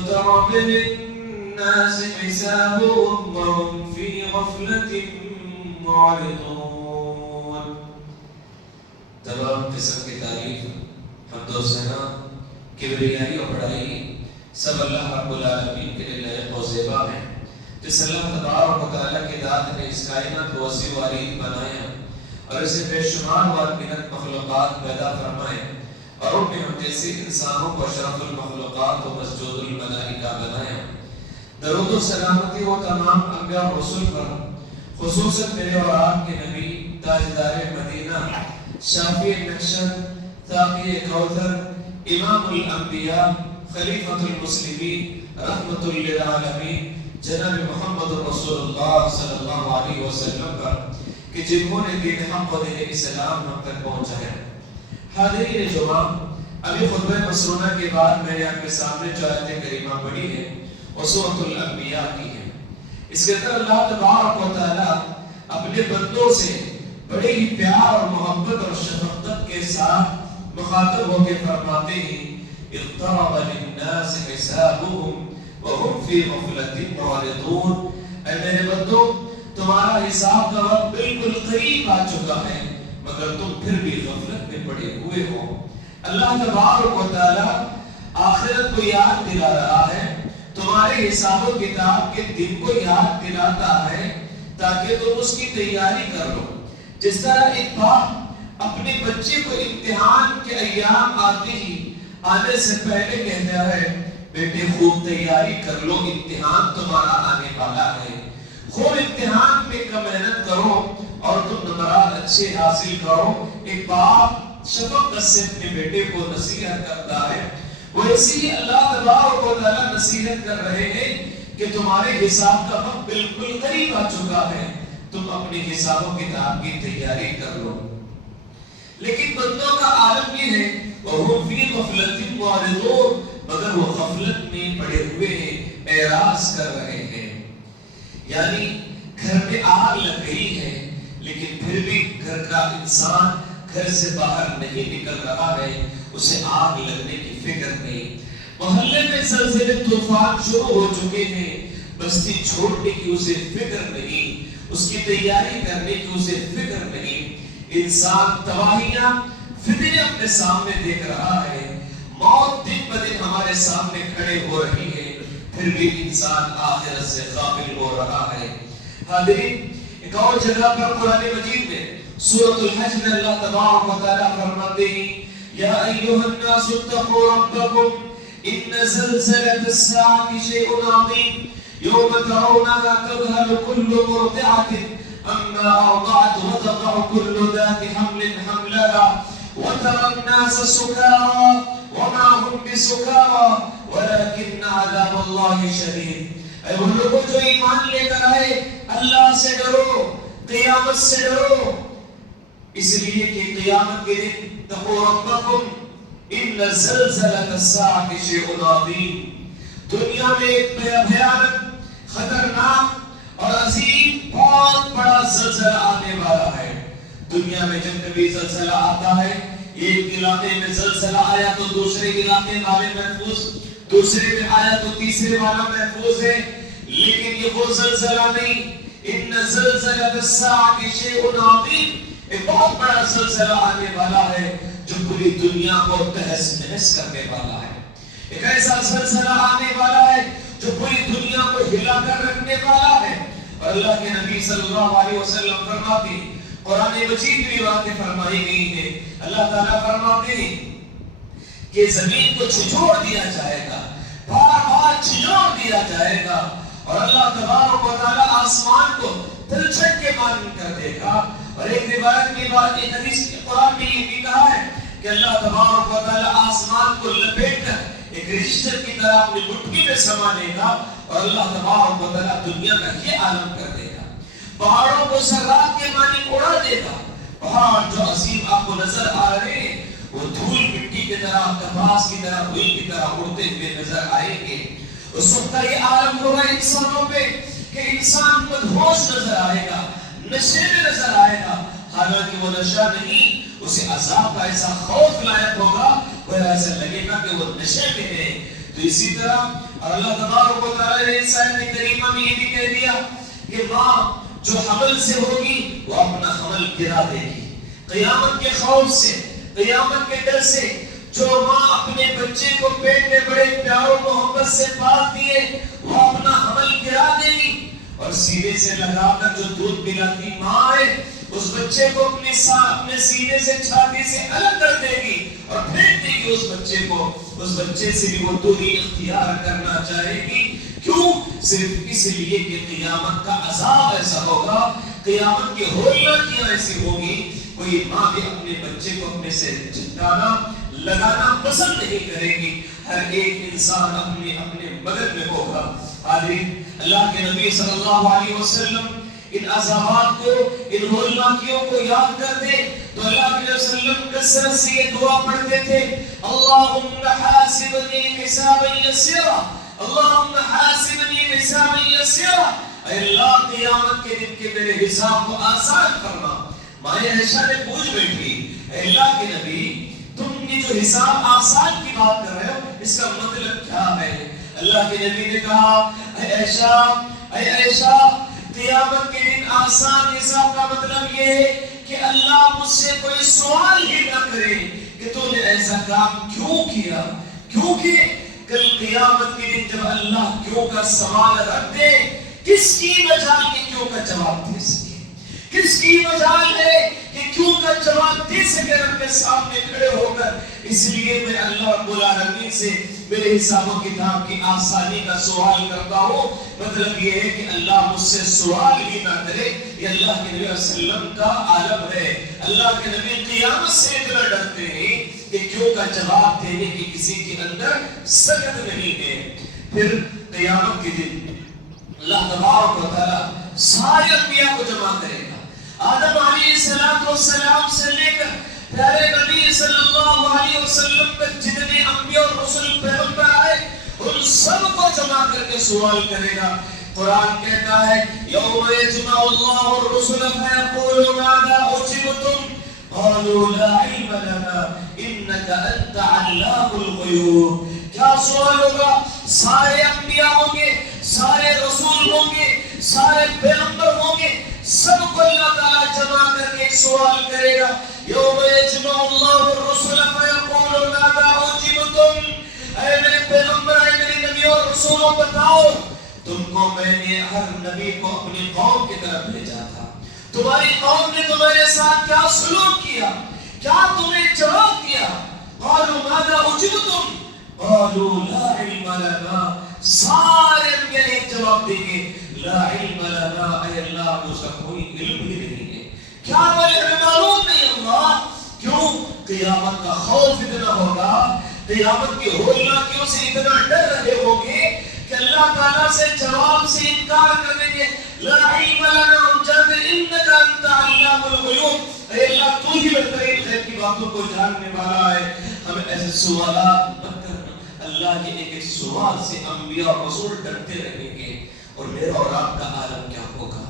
اقترب للناس حسابهم وهم في غفلة معرضون. تمام قسم کی تعریف، حمد و ثنا، کبریائی اور بڑائی سب اللہ رب العالمین کے لیے لائق و زیبا ہے. جس اللہ تبارک و تعالیٰ کی ذات نے اس کائنات کو وسیع و عریض بنایا اور اسے بے شمار و انگنت مخلوقات پیدا فرمائے اور ان میں ہم جیسے انسانوں کو اشرف المخلوقات و مسجود الملائکہ بنایا. درود و سلامتی وہ تمام انبیاء و رسول پر، خصوصاً میرے اور آپ کے نبی تاجدار مدینہ، شافی محشر، تاقی کوثر، امام الانبیاء، خلیفۃ المسلمین، رحمت للعالمین جناب محمد رسول اللہ صلی اللہ علیہ وسلم پر کہ جنہوں نے دین حق و دین اسلام ہم تک پہنچایا. حاضرین جمعہ، ابھی خطبہ مسنونہ کے بعد میں نے آپ کے سامنے جو آیت کریمہ پڑھی ہے وہ سورۃ الانبیاء کی ہے. اس کے اندر اللہ تبارک و تعالیٰ اپنے بندوں سے بڑے ہی پیار اور محبت اور شفقت کے ساتھ مخاطب ہو کے فرماتے ہیں اقترب للناس حسابهم وهم في غفلة معرضون. اے میرے بندو، تمہارا حساب کا وقت بالکل قریب آ چکا ہے مگر تم پھر بھی غفلت میں پڑے ہوئے ہو. اللہ تبارک و تعالیٰ آخرت کو یاد دلا رہا ہے، تمہارے حساب و کتاب کے دن کو یاد دلاتا ہے تاکہ تم اس کی تیاری کر لو. جس طرح ایک باپ اپنے بچے کو امتحان کے ایام آتے ہی آنے سے پہلے کہتا ہے بیٹے خوب تیاری کر لو، امتحان تمہارا آنے والا ہے، خوب امتحان میں کا محنت کرو اور تم نمبرات اچھے حاصل کرو. ایک باپ شفقت سے اپنے بیٹے کو نصیحت کرتا ہے، وہ اسی اللہ تبارک و تعالیٰ نصیحت کر رہے ہیں کہ تمہارے حساب کا وقت بالکل قریب آ چکا ہے، تم اپنے حساب و کتاب کی تیاری کر لو. لیکن بندوں کا عالم یہ ہے وَهُمْ فِي غَفْلَةٍ مُعْرِضُونَ، مگر وہ غفلت میں پڑے ہوئے ہیں، اعراض کر رہے ہیں. یعنی گھر میں آگ لگ گئی ہے لیکن پھر بھی گھر کا انسان گھر سے باہر نہیں نکل رہا ہے، اسے آگ لگنے کی فکر نہیں. محلے میں زلزلے طوفان شروع ہو چکے ہیں، بستی چھوڑنے کی اسے فکر نہیں، اس کی تیاری کرنے کی اسے فکر نہیں. انسان تباہیاں فتنے اپنے سامنے دیکھ رہا ہے، موت دن بدن ہمارے سامنے کھڑے ہو رہی ہے، پھر بھی انسان آخرت سے غافل ہو رہا ہے. حاضرین، ایک اور جگہ پر قرآن مجید میں سورۃ الحج میں اللہ تبارک و تعالیٰ فرماتے ہیں یا ایھا الناس اتقوا ربکم ان زلزلۃ الساعۃ شیء عظیم یوم ترونها تذهل كل مرضعة عما أرضعت وتضع كل ذات حمل حملها وترى الناس سكارى وما هم بسكارى ولكن عذاب الله شديد. اے وہ لوگوں جو ایمان لے کر آئے، اللہ سے ڈرو، قیامت سے ڈرو، اس لیے کہ قیامت کے دن تقوا ربکم ان زلزلۃ الساعۃ شیء عظیم. دنیا میں ایک بھیانک، خطرناک اور عظیم بہت بڑا زلزلہ آنے والا ہے. دنیا میں جب کبھی زلزلہ آتا ہے، ایک علاقے میں زلزلہ آیا تو دوسرے علاقے والے محفوظ، دوسرے میں آیا تو تیسرے والا محفوظ ہے. لیکن یہ وہ زلزلہ نہیں، ان زلزلۃ الساعۃ شیء عظیم، ایک بہت بڑا زلزلہ آنے والا ہے جو پوری دنیا کو تہس نہس کرنے والا ہے. ایک ایسا زلزلہ آنے والا ہے جو پوری دنیا کو ہلا کر رکھنے والا ہے. اور اللہ کے نبی صلی اللہ علیہ وسلم فرماتے ہیں، قرآن مجید میں باتیں فرمائی گئی ہیں، اللہ تعالیٰ فرماتے ہیں کہ زمین کو چھچوڑ دیا جائے گا، بار بار چھچوڑ دیا جائے گا، اور اللہ تبارک و تعالیٰ آسمان کو تلچھٹ کے مانند کر دے گا. اور ایک روایت میں ایک حدیث قرآن میں یہ بھی کہا ہے کہ اللہ تبارک و تعالیٰ آسمان کو لپیٹ کر ایک رشتہ کی طرح اپنی مٹھی میں سما لے گا اور اللہ تبارک و تعالیٰ دنیا کا یہ عالم کر دے گا. پہاڑوں کو سرات کے مانند اڑا دے گا. پہاڑ جو عظیم آپ کو نظر آ رہے ہیں وہ دھول مٹی کی طرح، کپاس کی طرح، ہوئی کی طرح اڑتے ہوئے نظر آئیں گے. اس وقت یہ عالم ہوگا انسانوں پہ کہ انسان مدہوش نظر آئے گا، نشے میں نظر آئے گا. حالانکہ وہ نشہ نہیں، اسے عذاب کا ایسا خوف لائق ہوگا، وہ ایسا لگے گا کہ وہ نشے میں ہے. تو تو اسی طرح اللہ تبارک و تعالی نے اس آیت کریمہ میں یہ بھی کہہ دیا کہ ماں جو حمل سے ہوگی وہ اپنا حمل گرا دے گی. قیامت کے خوف سے، قیامت کے ڈر سے جو ماں اپنے بچے کو پیٹ میں بڑے پیار و محبت سے پال دیے وہ اپنا حمل گرا دے گی، اور سینے سے لگا کر جو دودھ پلاتی ماں ہے اس بچے کو اپنے سینے سے چھاتی سے الگ کر دے گی اور پھینک دے گی اس بچے کو. اس بچے سے بھی وہ دوری اختیار کرنا چاہے گی. کیوں؟ صرف اس لیے کہ قیامت کا عذاب ایسا ہوگا، قیامت کی ہولناکیاں ایسی ہوگی، کوئی ماں بھی اپنے بچے کو اپنے سے چپکانا لگانا پسند نہیں کرے گی. ہر ایک انسان اپنے اپنے مدد میں ہوگا. حاضرین، اللہ کے نبی صلی اللہ علیہ وسلم ان عذابات کو، ان ہولناکیوں کو یاد کر دے تو اللہ کے وسلم کثرت سے یہ دعا پڑھتے تھے، اللہم حاسبنی حسابا یسیرا، اللہم حاسبنی حسابا یسیرا، اے اللہ قیامت کے دن کے میرے حساب کو آسان فرما. مائیں عائشہ نے پوچھ بیٹھی، اے اللہ کے نبی تم یہ جو حساب آسان کی بات کر رہے ہو اس کا مطلب کیا ہے؟ اللہ کے نبی نے کہا، اے عائشہ قیامت کے دن آسان حساب کا مطلب یہ ہے کہ اللہ مجھ سے کوئی سوال ہی نہ کرے کہ تو نے ایسا کام کیوں کیا. کیونکہ کل قیامت کے دن جب اللہ کیوں کا سوال رکھ دے، کس کی مجال کے کیوں کا جواب دے سکے، کس کی مجال ہے کہ کیوں کا جواب دے سکے رب کے سامنے کھڑے ہو کر. اس لیے میں اللہ رب العالمین سے میرے حساب و کتاب کی آسانی کا سوال کرتا ہوں. مطلب یہ ہے کہ اللہ مجھ سے سوال ہی نہ کرے. یہ اللہ کے نبی صلی اللہ علیہ وسلم کا عالم ہے. اللہ کے نبی قیامت سے اتنا ڈرتے ہیں کہ کیوں کا جواب دینے کی کسی کے اندر سخت نہیں ہے. پھر قیامت کے دن اللہ تبارک و تعالی سارے انبیاء کو جمع کرے گا. آدم علیہ السلام سے لے کر پیارے نبی صلی اللہ علیہ وسلم تک جتنے انبیاء اور رسول پیغمبر آئے ان سب کو جمع کر کے سوال کرے گا. قرآن کہتا ہے یوم یجمع اللہ الرسل فیقول ماذا اجبتم قالوا لا علم لنا انك انت علام الغیوب. کیا سوال ہوگا؟ سارے انبیاء ہوں گے، سارے رسول ہوں گے، سارے پیغمبر ہوں گے، سب کو اللہ تعالیٰ جمع کر کے ایک سوال کرے گا. یوم یجمع اللہ الرسل فیقول ماذا اجبتم. اے میرے پیغمبر، اے میرے نبی اور رسولوں بتاؤ، تم کو میں نے ہر نبی کو اپنی قوم کی طرف بھیجا تھا، تمہاری قوم نے تمہارے ساتھ کیا سلوک کیا، کیا تمہیں جواب دیا؟ قالوا ماذا اجبتم قالوا لا علم لنا. سارے انبیاء ایک جواب دیں گے، لا علم لنا، اے اللہ مجھ کا کوئی علم ہی نہیں ہے. کیا ہمیں معلوم نہیں اللہ؟ کیوں؟ قیامت کا خوف اتنا ہوگا، قیامت کی ہولناکیوں سے اتنا ڈر رہے ہوں گے کہ اللہ تعالیٰ سے جواب سے انکار کر دیں گے. لا علم لنا، ہم جانتے انک انت علام الغیوب، اے اللہ تو ہی بہترین غیب کی باتوں کو جاننے والا ہے. ہمیں ایسے سوالات مت کرنا. اللہ کے ایک سوال سے انبیاء اور رسول ڈرتے رہیں گے. اور میرا اور آپ کا عالم کیا ہوگا؟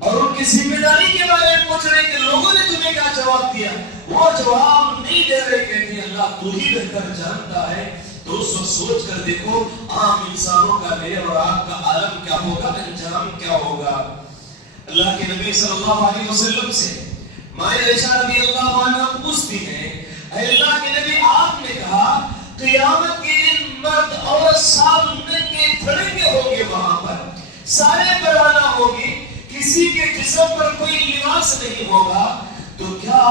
اور ان کی ذمہ داری کے بارے میں پوچھ رہے کہ لوگوں نے تمہیں کیا جواب دیا، وہ جواب نہیں دے رہے، کہتے ہیں اللہ تو ہی بہتر جانتا ہے. تو اس وقت سوچ کر دیکھو عام انسانوں کا میرے اور آپ کا عالم کیا ہوگا، انجام کیا ہوگا. اللہ کے نبی صلی اللہ علیہ وسلم سے مائیں عائشہ رضی اللہ عنہا پوچھتی ہیں، اے اللہ کے نبی آپ نے کہا قیامت کے دن مرد اور سامنے کے دھڑکے ہوں گے، وہاں پر سارے پروانہ ہوگی، کسی کے جسم پر کوئی لباس نہیں ہوگا، تو کیا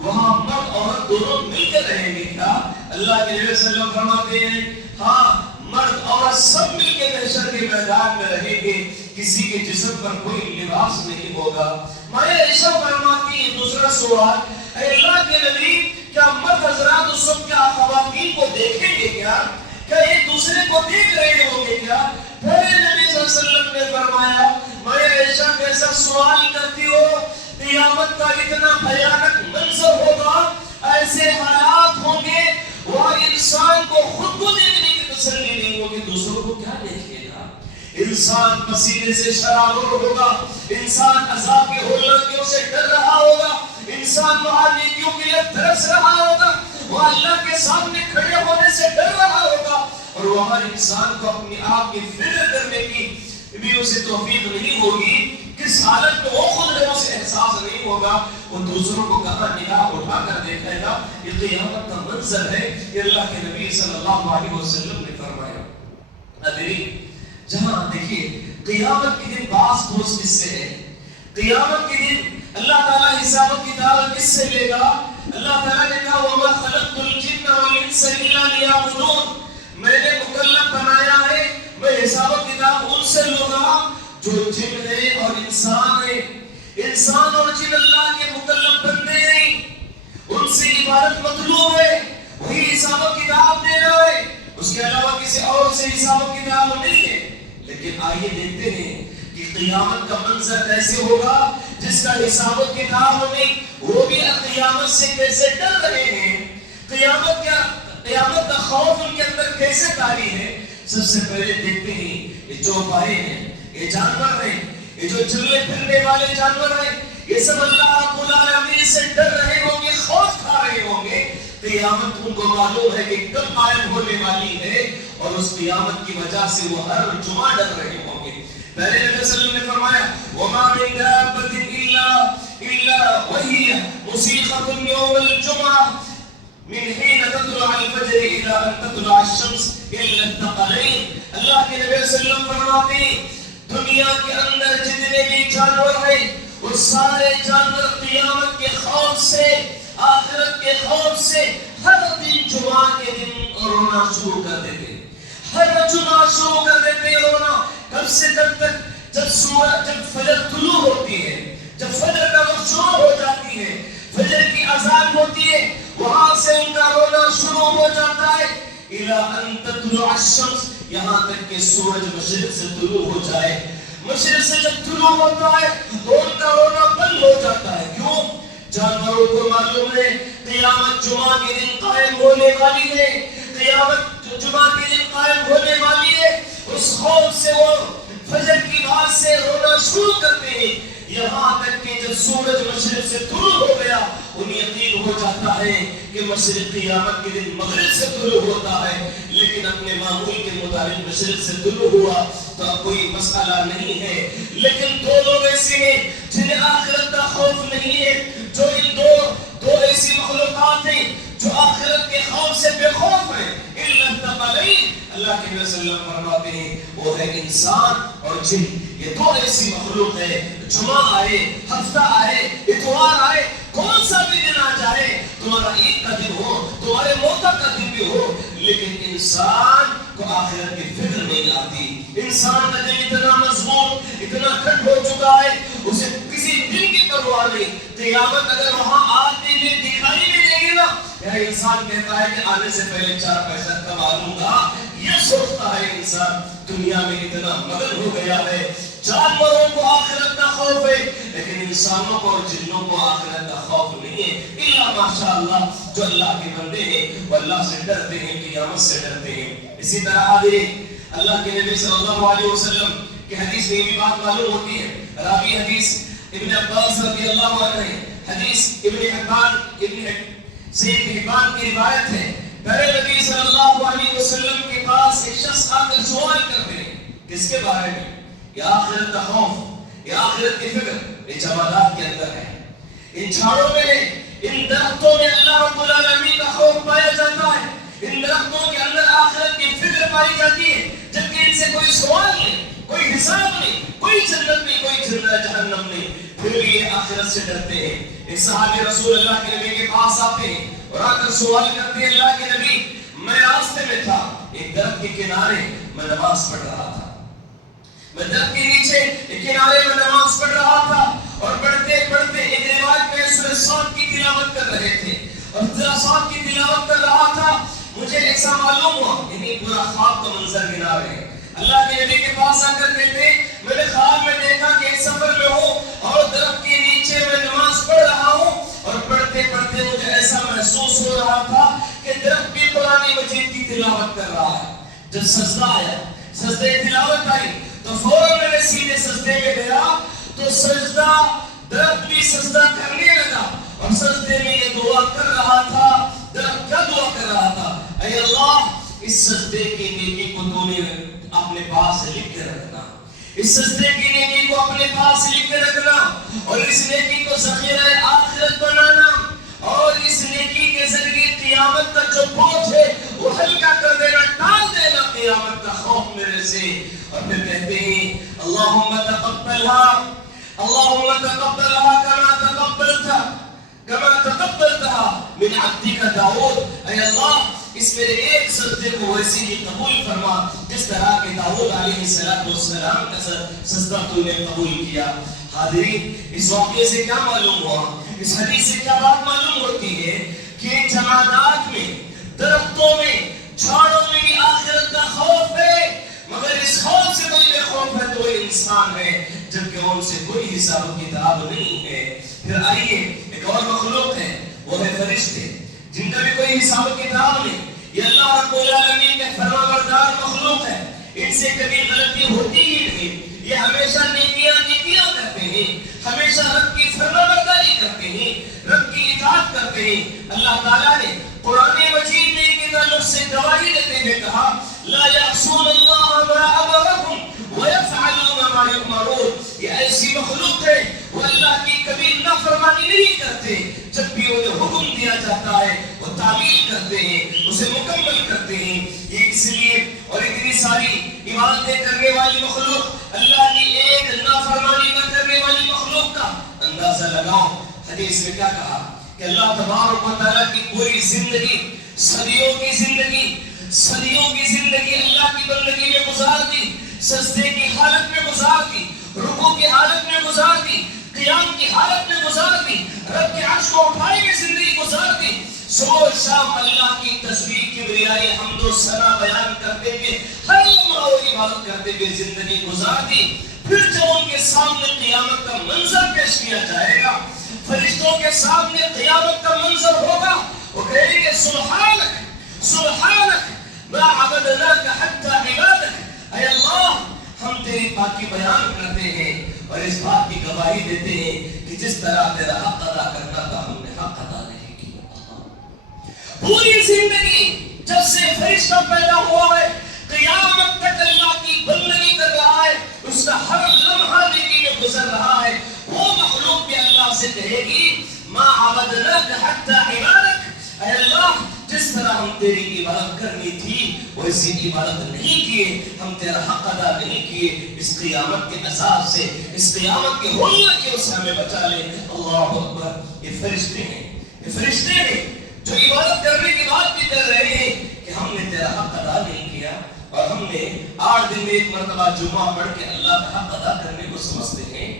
وہاں مرد اور دونوں مل کر رہیں گے کیا؟ اللہ کے نبی صلی اللہ علیہ وسلم فرماتے ہیں ہاں، مرد اور سب مل کے محشر کے میدان میں رہیں گے، کسی کے جسم پر کوئی لباس نہیں ہوگا. مائیں عائشہ فرماتی ہیں دوسرا سوال، اے اللہ کے نبی کیا مرد حضرات اس وقت کیا خواتین کو دیکھیں گے کیا ایک دوسرے کو دیکھ رہے ہوں گے کیا؟ پھر نبی صلی اللہ علیہ وسلم نے فرمایا مائیں عائشہ کیسا سوال کرتی ہو، قیامت کا اتنا بھیانک منظر ہوگا، ایسے حالات ہوں گے وہ انسان کو خود کو دیکھنے کی تسلی نہیں ہوگی، دوسروں کو کیا دیکھے گا. انسان پسینے سے شرابور ہوگا، انسان عذاب کے ہولناکیوں سے ڈر رہا ہوگا، انسان وہاں نیکیوں کے لیے ترس رہا ہوگا، وہ اللہ کے سامنے کھڑے ہونے سے ڈر رہا ہوگا. وہ ہر انسان کو اپنے آپ کی فکر کرنے کی بھی اسے توفیق نہیں ہوگی، کس حالت میں وہ خود سے احساس نہیں ہوگا، وہ دوسروں کو کہاں نگاہ اٹھا کر دیکھے گا۔ یہ قیامت کا منظر ہے، یہ اللہ کے نبی صلی اللہ علیہ وسلم نے فرمایا۔ حضرین جہاں دیکھیے قیامت کے دن باس پوس کس سے ہے؟ قیامت کے دن اللہ تعالیٰ حساب و کتاب کس سے لے گا؟ اللہ تعالیٰ نے کہا وَمَا خَلَقْتُ الْجِنَّ وَالْإِنسَ إِلَّا لِيَعْبُدُونَ، میں نے مکلف بنایا ہے، میں حساب و کتاب ان سے لوں گا جو جن ہے اور انسان ہے۔ انسان اور جن اللہ کے مکلف بندے نہیں، ان سے عبادت مطلوب ہے، وہی حساب و کتاب دینا ہے، اس کے علاوہ کسی اور سے حساب و کتاب نہیں ہے۔ لیکن آئیے دیکھتے ہیں کہ قیامت کا منظر کیسے ہوگا، جس کا حساب و کتاب نہیں، وہ بھی قیامت سے کیسے ڈر رہے ہیں، قیامت کا خوف ان کے اندر کیسے طاری ہے۔ سب سے پہلے دیکھتے ہیں یہ چوپائے ہیں، یہ جانور ہیں، یہ جو چلنے پھرنے والے جانور ہیں، یہ سب اللہ رب العالمین سے ڈر رہے ہوں گے، خوف کھا رہے ہوں گے۔ قیامت ان کو معلوم ہے کہ کب قائم ہونے والی ہے، اور اس قیامت کی وجہ سے وہ ہر جمعہ ڈر رہے ہوں گے۔ پہلے نبی صلی اللہ علیہ وسلم نے فرمایا وَمَا مِن دَابَّةٍ إِلَّا وَهِيَ مُسِيخَةٌ يَوْمَ الْجُمْعَةِ من حين تطلع الفجر الى ان تطلع الشمس الا الثقلين۔ اللہ کے نبی صلی اللہ علیہ وسلم فرماتے ہیں دنیا کے اندر جتنے بھی جانور ہیں وہ سارے جانور قیامت کے خوف سے، آخرت کے خوف سے ہر دن جمعہ کے دن رونا شروع کر دیتے ہیں، ہر جمعہ شروع کر دیتے ہیں رونا۔ کب سے کب تک؟ جب فجر طلوع ہوتی ہے، جب فجر کا وقت شروع ہو جاتی ہے، فجر کی اذان ہوتی ہے، وہاں سے ان کا رونا شروع ہو جاتا ہے اِلَىٰ أَن تَطْلُعَ الشَّمْسُ، یہاں تک کہ سورج مشرق سے طلوع ہو جائے۔ مشرق سے جب طلوع ہوتا ہے تو ان کا رونا بند ہو جاتا ہے۔ کیوں؟ جانوروں کو معلوم ہے قیامت جمعہ کے دن قائم ہونے والی ہے، قیامت جمعہ کے دن قائم ہونے والی ہے۔ اس خوف سے وہ فجر کی بات سے رونا شروع کرتے ہیں، یہاں تک کہ جب سورج مشرق سے طلوع ہو گیا انہیں یقین ہو جاتا ہے کہ مشرق قیامت کے دن مغرب سے طلوع ہوتا ہے، لیکن اپنے معمول کے مطابق مشرق سے طلوع ہوا تو اب کوئی مسئلہ نہیں ہے۔ لیکن دو لوگ ایسے ہیں جنہیں آخرت کا خوف نہیں ہے، جو ان دو ایسی مخلوقات ہیں جو آخرت کے خوف سے بے خوف ہیں۔ اللہ کے نبی صلی اللہ علیہ وسلم فرماتے ہیں وہ ہے انسان اور جن، یہ دو ایسی مخلوق ہے۔ جمعہ آئے، ہفتہ آئے، اتوار آئے، کون سا بھی دن آ جائے، تمہارا عید کا دن ہو، تمہارے موت کا دن بھی ہو، لیکن انسان کو آخرت کی فکر نہیں آتی۔ انسان کا دل اتنا مضبوط، اتنا کھٹ ہو چکا ہے، اسے کسی دن کی پرواہ نہیں۔ قیامت اگر وہاں آتے ہوئے دکھائی بھی دے گی نا، یہ انسان کہتا ہے کہ آنے سے پہلے 4 پیسہ کما لوں گا، یہ سوچتا ہے انسان۔ دنیا میں اتنا مگن ہو گیا ہے، جانوروں کو آخرت کا خوف ہے لیکن انسانوں کو اور جنوں کو آخرت کا خوف نہیں ہے۔ الا ماشاءاللہ جو اللہ کے بندے ہیں وہ اللہ سے ڈرتے ہیں، قیامت سے ڈرتے ہیں۔ اسی طرح حاضرین اللہ کے نبی صلی اللہ علیہ وسلم کی حدیث میں بھی بات معلوم ہوتی ہے۔ راوی حدیث ابن عباس رضی اللہ عنہ ہے، حدیث سید حبان کی روایت ہے۔ پہلے نبی صلی اللہ علیہ وسلم کے پاس ایک شخص آ کر سوال کرتے ہیں، کس کے بارے میں؟ یہ آخرت کا خوف، یہ آخرت کی فکر، یہ جمادات کے اندر ہے، ان جھاڑوں میں ہے، ان درختوں میں اللہ رب العالمین کا خوف پایا جاتا ہے، ان درختوں کے اندر آخرت کی فکر پائی جاتی ہے، جبکہ ان سے کوئی سوال نہیں، کوئی حساب نہیں، کوئی جنت نہیں، کوئی جہنم نہیں، پھر بھی یہ آخرت سے ڈرتے ہیں۔ ایک صحابی رسول اللہ کے نبی کے پاس آتے ہیں اور آ کر سوال کرتے ہیں اللہ کے نبی میں راستے میں تھا، ایک درخت کے کنارے میں نماز پڑھ رہا تھا، میں درخت کے نیچے ایک کنارے میں نماز پڑھ رہا تھا، اور پڑھتے پڑھتے ایک روایت میں سورہ صاد کی تلاوت کر رہے تھے، اور سورہ صاد کی تلاوت کر رہا تھا، مجھے ایسا معلوم ہوا یعنی پورا خواب کا منظر گنا رہے ہیں۔ اللہ کے نبی کے پاس آ کر کہتے میں نے خواب میں دیکھا کہ ایک سفر میں ہوں اور درخت کے نیچے میں نماز پڑھ رہا ہوں، اور پڑھتے پڑھتے مجھے ایسا محسوس ہو رہا تھا کہ درخت بھی قرآن مجید کی تلاوت کر رہا ہے۔ جب سجدہ آیا، سجدے تلاوت آئی تو فوراً میں سیدھے سجدے میں گیا تو سجدہ درخت بھی سجدہ کرنے لگا، اور سجدے میں یہ دعا کر رہا تھا، درخت کیا دعا کر رہا تھا؟ اے اللہ اس سجدے کی نیکی پاس لکھ کے رکھنا، اس سجدے کی نیکی کو اپنے پاس لکھ کے رکھنا، اور اس نیکی کو ذخیرہ آخرت بنانا، اور اس نیکی کے ذریعے قیامت کا جو بوجھ ہے وہ ہلکا کر دینا، ٹال دینا قیامت کا خوف میرے سے۔ اور پھر کہتے ہیں اللہم تقبلها اللہم تقبلها كما تقبلتها من عبدك داؤد، اے اللہ اس میرے ایک سجدے کو ویسے ہی قبول فرما جس طرح کہ داؤد علیہ السلام کا سجدہ تو نے قبول کیا۔ حاضرین، اس واقعے سے کیا معلوم ہوا، اس حدیث سے کیا بات معلوم ہوتی ہے کہ جمادات میں، درختوں میں، جھاڑوں میں بھی آخرت کا خوف ہے، مگر اس خوف سے کوئی بے خوف ہے تو وہ انسان ہے، جبکہ ان سے کوئی حساب و کتاب نہیں ہے۔ پھر آئیے ایک اور مخلوق ہے، وہ ہے فرشتے، جن کا بھی کوئی حساب و کتاب نہیں۔ یہ اللہ رب العالمین کے فرما بردار مخلوق ہے، ان سے کبھی غلطی ہوتی ہی نہیں، یہ ہمیشہ نیکیاں کرتے ہیں، ہمیشہ رب کی فرما برداری کرتے ہیں، رب کی اطاعت کرتے ہیں۔ اللہ تعالیٰ نے قرآن مجید میں ان کے تعلق سے گواہی دیتے ہوئے کہا لا يعصون اللہ ما امرهم ويفعلون ما يؤمرون، یہ ایسی مخلوق ہے وہ اللہ کی کبھی نافرمانی نہیں کرتے، جب بھی انہیں حکم دیا جاتا ہے وہ تعمیل کرتے ہیں، اسے مکمل کرتے ہیں۔ یہ اس لیے اور اتنی ساری عبادتیں کرنے والی مخلوق، اللہ کی ایک نافرمانی نہ کرنے والی مخلوق کا اندازہ لگاؤ۔ حدیث میں کیا کہا کہ اللہ تبارک و تعالیٰ کی پوری زندگی، صدیوں کی زندگی اللہ کی بندگی میں گزار دی، سجدے کی حالت میں گزار دی، رکوع کی حالت میں گزار دی، قیام کی حالت میں گزار دی، رب کے عرش کو اٹھائے ہوئے زندگی گزار دی، صبح شام اللہ کی تسبیح کبریائی حمد و ثنا بیان کرتے ہوئے ہر لمحہ عبادت کرتے ہوئے زندگی گزار دی۔ پھر جب ان کے سامنے قیامت کا منظر پیش کیا جائے گا، فرشتوں کے سامنے قیامت کا منظر ہوگا، وہ کہیں گے سبحانک سبحانک ما عبدناک حتی عبادک، اے اللہ ہم تیری پاکی بیان کرتے ہیں اور اس بات کی گواہی دیتے ہیں کہ جس طرح تیرا حق ادا کرنا تھا ہم نے حق ادا نہیں کیا۔ پوری زندگی جب سے فرشتہ پیدا ہوا ہے قیامت تک اللہ کی بندگی کر رہا ہے، اس کا ہر لمحہ نیکی میں گزر رہا ہے، وہ مخلوق بھی اللہ سے کہے گی ما عبدناک حتی عبادک، اے اللہ جس طرح ہم تیری عبادت کرنی تھی ویسی عبادت نہیں کیے، ہم تیرا حق ادا نہیں کیے، اس قیامت کے عذاب سے، اس قیامت کے ہولنے کے اس سے ہمیں بچا لے۔ اللہ اکبر، یہ فرشتے ہیں جو عبادت کرنے کی بات بھی کر رہے ہیں کہ ہم نے تیرا حق ادا نہیں کیا، اور ہم نے 8 دن میں ایک مرتبہ جمعہ پڑھ کے اللہ کا حق ادا کرنے کو سمجھتے ہیں،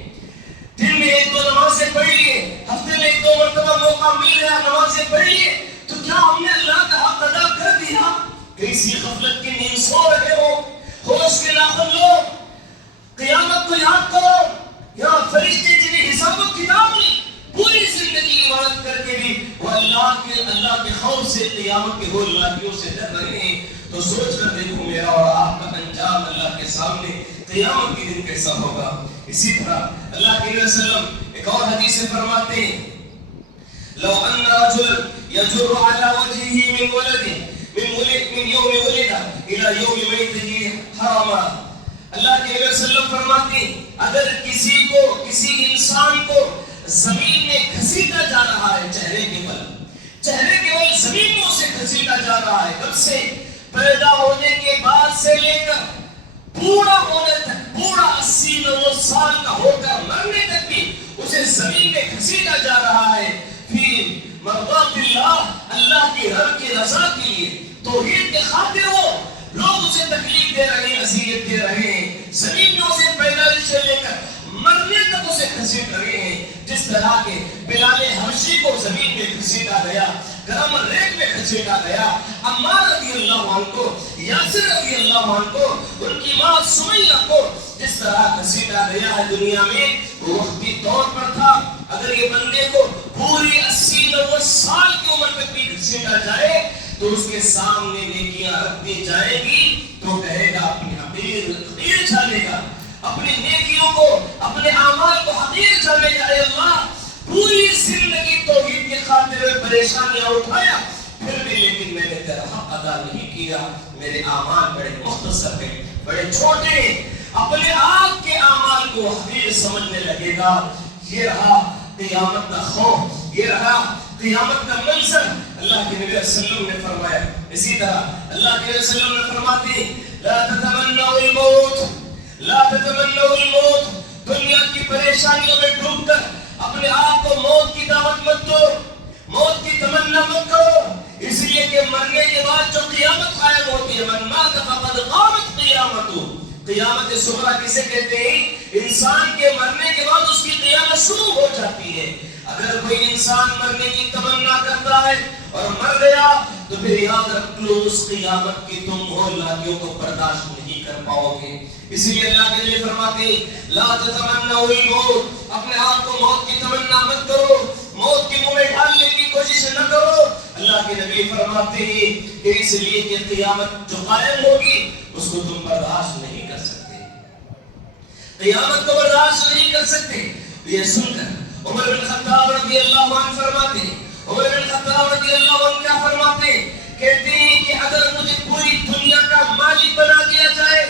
دن میں 1-2 نمازیں پڑھ لیے، ہفتے میں 1-2 مرتبہ موقع مل گیا نمازیں پڑھ لیے، تو کیا ہم نے اللہ کا حق ادا کر دیا؟ کسی غفلت کی نیند سو رہے ہو، ہوش کے ناخن لو، قیامت کو یاد کرو، یہاں فرشتے جنہیں حساب و کتاب نہیں، پوری زندگی عبادت کر کے بھی وہ اللہ کے خوف سے قیامت کے ہول واقعوں سے ڈر رہے ہیں، تو سوچ کر دیکھو میرا اور آپ کا انجام اللہ کے سامنے قیامت کے دن کیسا ہوگا۔ اسی طرح اللہ کے نبی صلی اللہ علیہ وسلم ایک اور حدیث میں فرماتے ہیں لو ان رجل يجر على وجهه من يوم ولد الى يوم ميته حرما، اللہ کے نبی صلی اللہ علیہ وسلم فرماتے ہیں اگر کسی انسان کو زمین میں گھسیٹا جا رہا ہے، چہرے کے بل زمین میں اسے گھسیٹا جا رہا ہے، کب سے؟ پیدا ہونے کے بعد سے لے کر بوڑھا ہونے تک، بوڑھا 80-90 سال کا ہو کر مرنے تک بھی اسے زمین میں گھسیٹا جا رہا ہے، پھر مرضات اللہ کی رب کی رضا کے لیے توحید کے خاطر وہ لوگ اسے تکلیف دے رہے ہیں، اذیت دے رہے ہیں، زمین میں اسے پیدائش سے لے کر مرنے تک اسے گھسیٹ رہے ہیں، جس طرح کے بلال حبشی کو زمین میں گھسیٹا گیا، گرم ریت میں گھسیٹا گیا، عمار رضی اللہ عنہ کو، یاسر رضی اللہ عنہ کو، ان کی ماں سمیہ کو جس طرح گھسیٹا گیا ہے دنیا میں، وہ وقتی طور پر تھا۔ اگر یہ بندے کو پوری 80-90 سال کی عمر تک بھی گھسیٹا جائے تو اس کے سامنے نیکیاں رکھ دی جائیں گی تو کہے گا اپنی حقیر جانے گا، اپنی نیکیوں کو، اپنے اعمال کو حقیر جانے گا۔ اے اللہ پوری زندگی توحید کی خاطر پریشانیاں اٹھایا، پھر بھی لیکن میں نے تیرا حق ادا نہیں کیا، میرے اعمال بڑے مختصر ہیں، بڑے چھوٹے ہیں، اپنے آپ کے اعمال کو حقیر سمجھنے لگے گا۔ یہ رہا قیامت کا خوف، یہ رہا قیامت کا منظر۔ اللہ کے نبی صلی اللہ علیہ وسلم نے فرمایا، اسی طرح اللہ کے نبی صلی اللہ علیہ وسلم نے فرماتے ہیں لا تتمنوا الموت، لا تتمنوا الموت، دنیا کی پریشانیوں میں ڈوب کر اپنے آپ کو موت کی دعوت مت دو، موت کی تمنا مت کرو، اس لیے کہ مرنے کے بعد جو قیامت قائم ہوتی ہے، من مات فقد قامت قیامتہ، قیامت صغریٰ کسے کہتے ہیں؟ انسان کے مرنے کے بعد اس کی قیامت شروع ہو جاتی ہے۔ اگر کوئی انسان مرنے کی تمنا کرتا ہے اور مر گیا تو پھر یاد رکھ لو اس قیامت کی تم ہولناکیوں کو برداشت نہیں کر پاؤ گے۔ اس لیے اللہ کے نبی فرماتے ہیں لا تتمنوا الموت، اپنے آپ کو موت کی تمنا مت کرو، موت کے منہ میں ڈالنے کی کوشش نہ کرو۔ اللہ کے نبی فرماتے ہیں کہ اس لیے کہ قیامت جو قائم ہوگی اس کو تم برداشت نہیں کر سکتے، قیامت کو برداشت نہیں کر سکتے۔ یہ سن کر عمر بن خطاب رضی اللہ عنہ فرماتے ہیں، عمر بن خطاب رضی اللہ عنہ کیا فرماتے ہیں؟ کہتے ہیں کہ اگر مجھے پوری دنیا کا مالک بنا دیا جائے،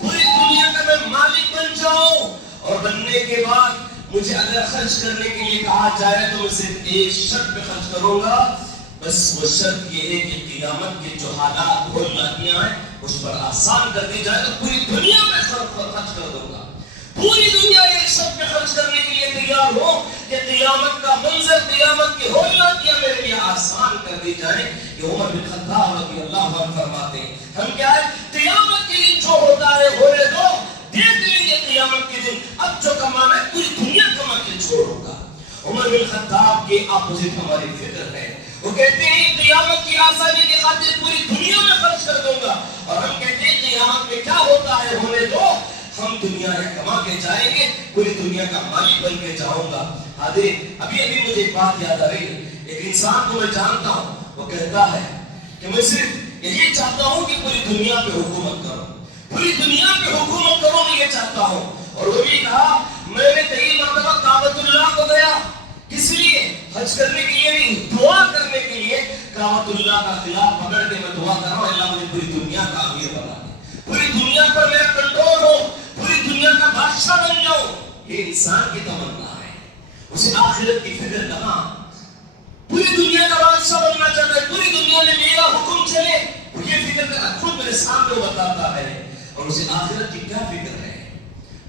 پوری دنیا کا میں مالک بن جاؤں، اور بننے کے بعد مجھے اگر خرچ کرنے کے لیے کہا جائے تو میں صرف ایک شرط پہ خرچ کروں گا، بس وہ شرط یہ ہے کہ قیامت کے جو حالات ہولناکیاں ہیں اس پر آسان کر دی جائے تو پوری دنیا میں خرچ کر دوں گا۔ پوری دنیا ایک شرط پہ خرچ کرنے کے لیے تیار ہو کہ قیامت کا منظر، قیامت کی ہولناکیاں میرے لیے آسان کر دی جائے۔ یہ عمر بن خطاب رضی اللہ عنہ فرماتے ہیں ہم کیا ہے قیامت کے دن جو ہوتا ہے ہونے دو، دیکھ لیں گے قیامت کے دن، اب جو کمانا ہے پوری دنیا کما کے چھوڑوں گا۔ عمر بن خطاب کے اپوزٹ ہماری فکر ہے، وہ کہتے ہیں قیامت کی آسانی کی خاطر پوری دنیا میں خرچ کر دوں گا، اور ہم کہتے ہیں قیامت میں کیا ہوتا ہے ہونے دو، ہم دنیا میں کما کے جائیں گے، پوری دنیا کا مالک بن کے جاؤں گا۔ حاضرین ابھی مجھے ایک بات یاد آ رہی ہے، ایک انسان کو میں جانتا ہوں، وہ کہتا ہے کہ میں صرف یہی چاہتا ہوں کہ پوری دنیا پہ حکومت کروں، پوری دنیا پہ حکومت کروں، میں یہ چاہتا ہوں۔ اور وہ بھی کہا میں نے کئی مرتبہ کعبۃ اللہ کو گیا، کس لیے؟ حج کرنے کے لیے نہیں، دعا کرنے کے لیے۔ کعبۃ اللہ کا خلاف پکڑ کے میں دعا کر رہا ہوں اللہ مجھے پوری دنیا کا امیر بنا دے، پوری دنیا پر میرا کنٹرول ہو، پوری دنیا کا بادشاہ بن جاؤ۔ یہ انسان کی تمنا ہے، اسے آخرت کی فکر کہاں؟ پوری دنیا کا بادشاہ بننا چاہتا ہے، پوری دنیا میں میرا حکم چلے، یہ فکر کا خود میرے سامنے بتاتا ہے، اور اسے آخرت کی کیا فکر ہے؟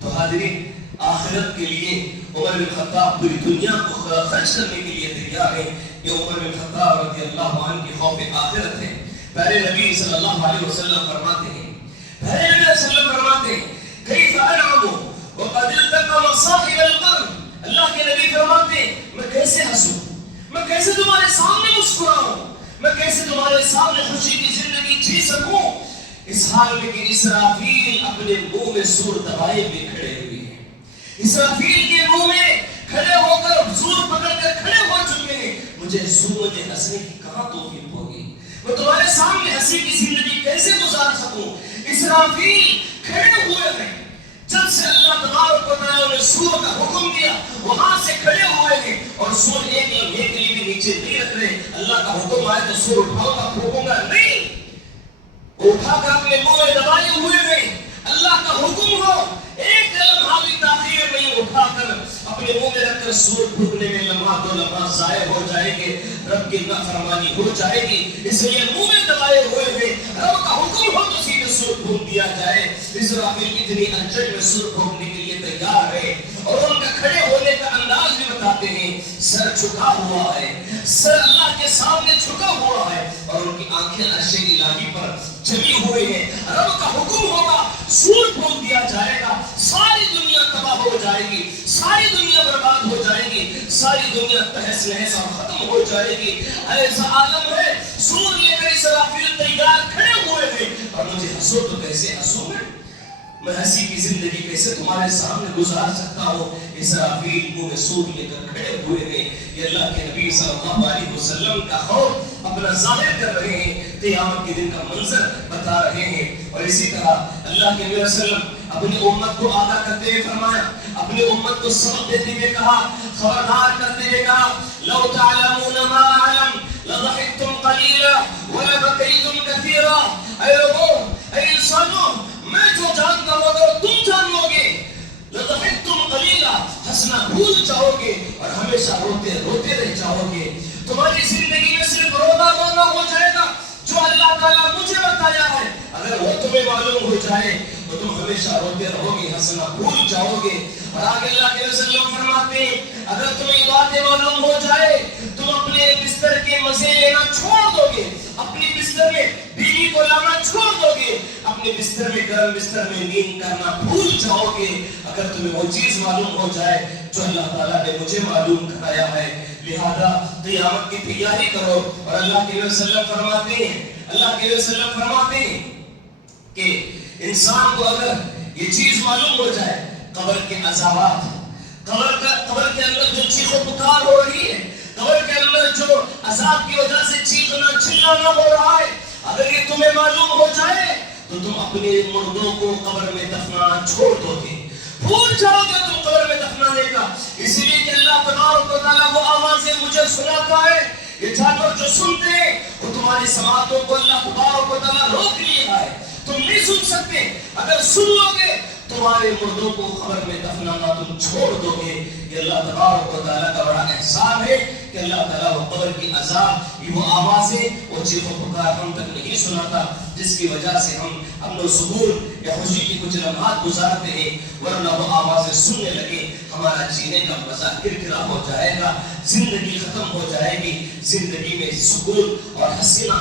تو حاضرین آخرت کے لیے عمر بن خطاب پوری دنیا کو خرچ کرنے کے لیے تیار ہے۔ یہ عمر بن خطاب رضی اللہ عنہ کی خوف آخرت ہے۔ پیارے نبی صلی اللہ علیہ وسلم فرماتے ہیں، پیارے نبی صلی اللہ علیہ وسلم فرماتے ہیں کیف انعم وقد التقم صاحب القرن، اللہ کے نبی فرماتے ہیں میں کیسے ہنسوں، میں کیسے تمہارے سامنے مسکراؤں، میں کیسے تمہارے سامنے خوشی کی زندگی جی سکوں، اس حال میں کہ اسرافیل اپنے منہ میں سور دبائے ہوئے کھڑے ہوئے ہیں، اسرافیل کے منہ میں کھڑے ہو کر سور پکڑ کر کھڑے ہو چکے ہیں، مجھے ہنسنے کی کہاں توفیق ہوگی، میں تمہارے سامنے ہنسی کی زندگی کیسے گزار سکوں۔ اسرافیل کھڑے ہوئے ہیں، جب سے اللہ تبارک و تعالیٰ نے سور کا حکم دیا وہاں سے کھڑے ہوئے ہیں، اور سور ایک لمحے کے لیے بھی نیچے نہیں رکھ رہے۔ اللہ کا حکم آئے تو سور اٹھاؤں گا پھونکوں گا نہیں، اٹھا کر اپنے منہ میں دبائے ہوئے ہیں۔ اللہ کا حکم ہو ایک لمحہ بھی تاخیر نہیں، اٹھا کر اپنے منہ میں رکھ کر سور پھونکنے میں لمحہ دو لمحہ ضائع ہو جائے گے، رب کی نافرمانی ہو جائے گی، اس لیے منہ میں دبائے ہوئے ہیں۔ رب کا حکم ہو تو سیدھے سور پھونک دیا جائے۔ اسرافیل اتنی انجن میں سور پھونکنے کے لیے تیار ہے، اور ان کا کھڑے ہونے کا انداز بھی بتاتے ہیں، سر جھکا ہوا ہے، سر اللہ کے سامنے جھکا ہوا ہے، اور ان کی آنکھیں عرش الہی پر جمی ہوئے ہیں۔ رب کا حکم ہوگا سور پھونک دیا جائے گا، ساری دنیا تباہ ہو جائے گی، ساری دنیا برباد ہو جائے گی، ساری دنیا تہس نہس اور ختم ہو جائے گی۔ ایسا عالم ہے، سور لے کر اسرافیل تیار کھڑے ہوئے ہیں، اور مجھے ہنسو تو کیسے ہنسوں میں ہنسی کی زندگی کیسے تمہارے سامنے گزار سکتا ہوں۔ اسرافیل منہ میں سور لے کر کھڑے ہوئے ہیں۔ یہ اللہ کے نبی صلی اللہ علیہ وسلم کا خوف اپنا ظاہر کر رہے ہیں، قیامت کے دن کا منظر بتا رہے ہیں۔ اور اسی طرح اللہ کے نبی صلی اللہ علیہ وسلم اپنی امت کو آگاہ کرتے ہوئے فرمایا، اپنی امت کو سبق دیتے ہوئے کہا، خبردار کرتے ہوئے کہا، لو تعلمون ما اعلم لضحكتم قليلا ولبكيتم كثيرا. اے لوگوں، اے انسانوں، میں جو جانتا ہوں اگر تم جان لو گے، لضحكتم قليلا، ہنسنا بھول جاؤ گے اور ہمیشہ روتے روتے رہ جاؤ گے. تمہاری زندگی میں صرف رونا رونا ہو جائے گا جو اللہ تعالیٰ مجھے بتایا ہے. اگر وہ تمہیں معلوم ہو جائے تو تم ہمیشہ روتے رہو گے، ہنسنا بھول جاؤ گے. اور آگے اللہ کے رسول فرماتے ہیں اگر تمہیں یہ باتیں معلوم ہو جائے تم اپنے بستر کے مزے لینا چھوڑ دو گے، اپنی بستر میں بیوی کو لانا چھوڑ دو گے، اپنے بستر میں گرم بستر میں نیند کرنا بھول جاؤ گے. اگر تمہیں وہ چیز معلوم ہو جائے جو اللہ تعالیٰ نے مجھے معلوم کرایا ہے. لہذا قیامت کی تیاری کرو. اور اللہ کے وسلم فرماتے ہیں کہ انسان کو اگر یہ چیز معلوم ہو جائے قبر کے عذابات، قبر کے اندر جو چیخ و پکار ہو رہی ہے، قبر کے اندر جو عذاب کی وجہ سے چیخنا چلانا ہو رہا ہے، اگر یہ تمہیں معلوم ہو جائے تو تم اپنے مردوں کو قبر میں دفنانا چھوڑ دو گے، بھول جاؤ گے تم قبر میں دفنانے کا. اسی لیے کہ اللہ تبارک و تعالیٰ وہ آوازیں مجھے سناتا ہے. یہ جانور جو سنتے ہیں وہ تمہاری سماعتوں کو اللہ تبارک و تعالیٰ روک لیا ہے، تم نہیں سن سکتے. اگر سن لو گے تمہارے مردوں کو قبر میں دفنانا تم چھوڑ دو گے. یہ اللہ تبارک و تعالیٰ کا بڑا احسان ہے کہ اللہ تعالیٰ وہ قبر کی عذاب، یہ وہ آوازیں، وہ چیخ و پکار ہم تک نہیں سناتا جس کی وجہ سے ہم امن و سکون یا خوشی کی کچھ لمحات گزارتے ہیں. ورنہ وہ آوازیں سننے لگے ہمارا جینے کا مزہ کرکرا ہو جائے گا، زندگی ختم ہو جائے گی، زندگی میں سکون اور ہنسنا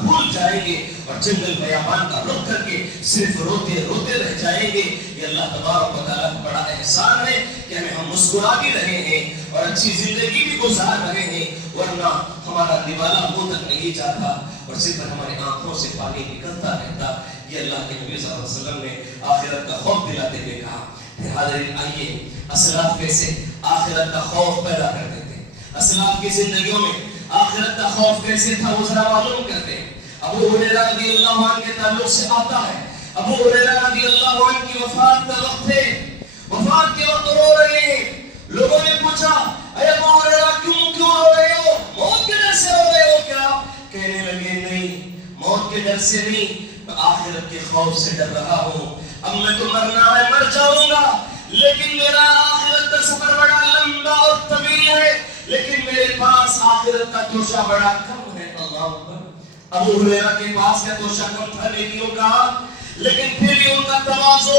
بھول جائیں گے اور جنگل بیابان کا رخ کر کے صرف روتے روتے رہ جائیں گے. یہ اللہ تبارک و تعالیٰ کا بڑا احسان ہے کہ ہم مسکرا بھی رہے ہیں اور اچھی زندگی بھی گزار رہے ہیں. ورنہ ہمارا نوالا منہ تک نہیں جاتا اور صرف ہماری آنکھوں سے پانی نکلتا رہتا. یہ اللہ کے نبی صلی اللہ علیہ وسلم نے آخرت کا خوف دلاتے ہوئے کہا. پھر حاضرین آئیے اسلاف کیسے آخرت کا خوف پیدا کرتے تھے، اسلاف کی زندگیوں میں آخرت کا خوف کیسے تھا وہ ذرا معلوم کرتے ہیں. ابو ہریرہ رضی اللہ عنہ کے تعلق سے آتا ہے، ابو ہریرہ رضی اللہ عنہ کی وفات کا وقت ہے، وفات کے وقت رو رہے ہیں. لوگوں نے پوچھا اے ابو ہریرہ کیوں رو رہے ہو، موت کے ڈر سے رو رہے ہو کیا؟ کہنے لگے نہیں، موت کے ڈر سے نہیں، میں آخرت کے خوف سے ڈر رہا ہوں. اب میں تو مرنا ہے، مر جاؤں گا، لیکن میرا آخرت کا سفر بڑا لمبا اور طویل ہے، لیکن میرے پاس آخرت کا توشہ بڑا کم ہے. اللہ اکبر. ابو ہریرہ کے پاس کا توشہ کم تھا نیکیوں کا، لیکن پھر بھی ان کا تواضع،